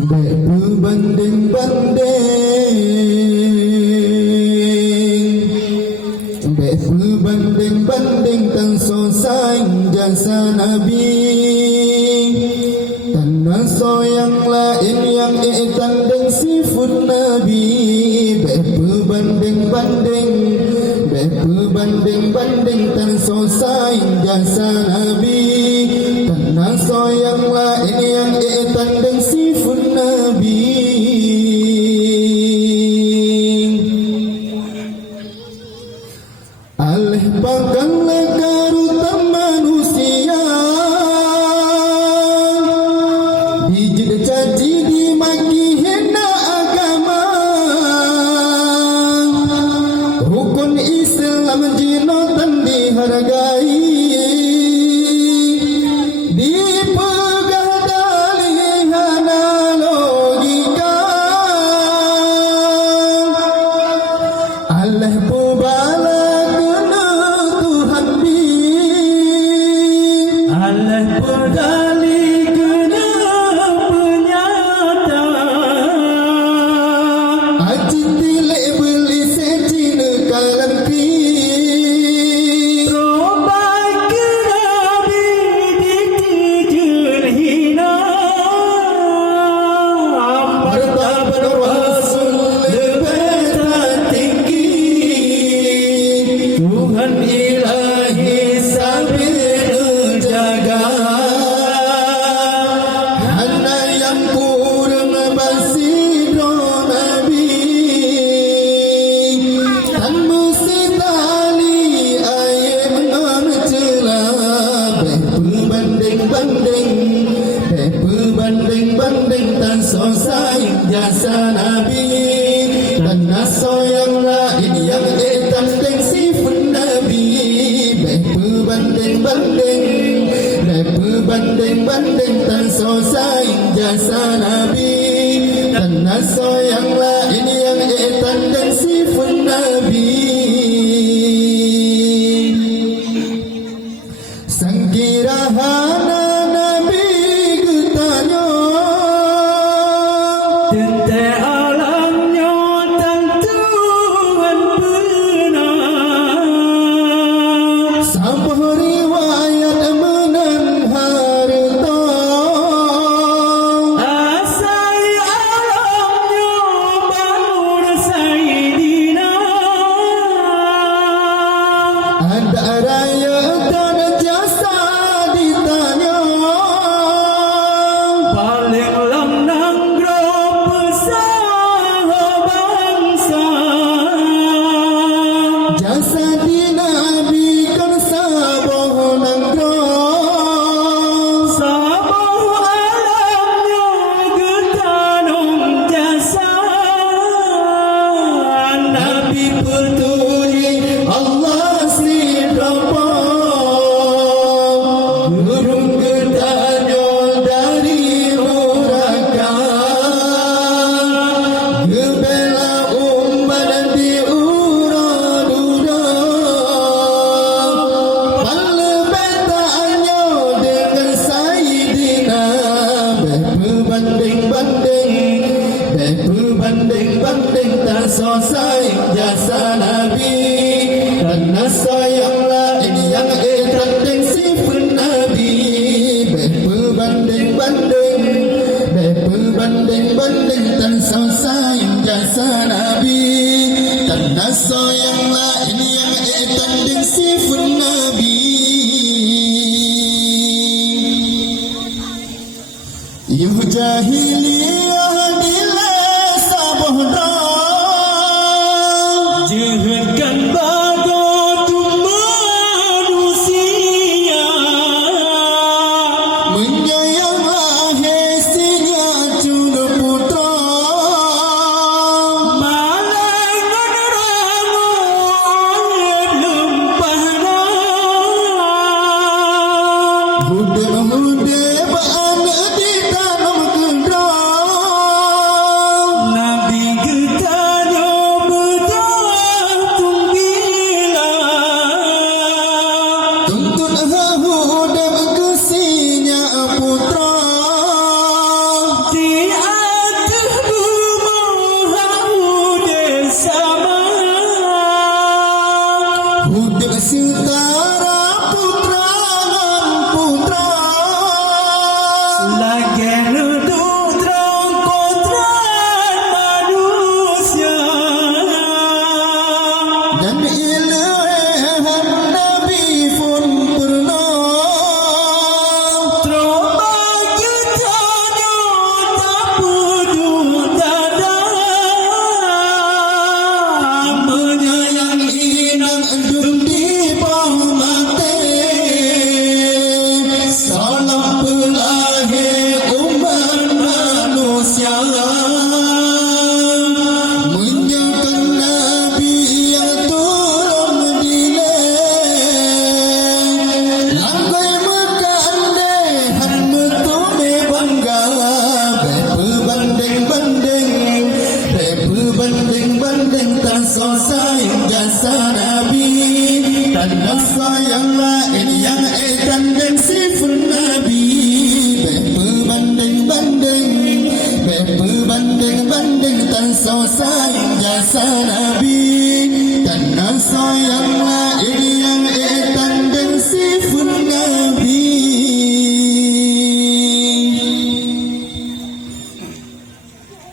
Berbanding-banding tan selesai jasa Nabi, tanah so yang lain yang tanding sifat Nabi. Berbanding-banding tan selesai jasa Nabi, tanah so yang lain yang tanding sifat Nabi. Alih baganglah karutan manusia, dijid caci dimaki hina agama. Rukun Islam jinotan dihargai, dipegah dalih logika. Alih pubala berdali kena penyata, haji tilek beli secina kalampi. Robai ke Nabi ditijun hina, martabat Rasul lebih tinggi. Tuhan ilahi sabir jaga, hana yang kurang basiro Nabi, tan musi tali ayat mencela. Berbanding tan selesai jasa Nabi, dan naso yang lain yang tanding sifat Nabi. Berbanding tan selesai jasa Nabi, dan naso yang lain yang tanding sifat Nabi. Sangkira hana Nabi getanyo, tente alamnya tentuan benar. Sampah riwayat menan harta, asai alamnya bangun Sayyidina. Ada raya dan jasa ditanya, paling lemnang grup bangsa. Jasa di Nabi kan saboh nanggro, saboh alamnya getanong jasa. Nabi petuli Allah sidapa, burung getanyo dari uraka. Gebela umban di ura-dura, palbetanyo dengan Sayyidina. Berbanding tak selesai jasa Nabi, dan naso yang lain yang tanding sifat Nabi. Berbanding tak selesai jasa Nabi, dan naso yang lain yang tanding sifat Nabi. Yuh jahiliyah dile saboh dah, jihadkan bagot manusia, menyayang ahesinya cuna putra. Malangan rangun lempahna, hude baan ditanam gendra. jasa Nabi. Dan dosa yang lain yang tanding sifat Nabi. Berbanding-banding tan sayang jasa Nabi.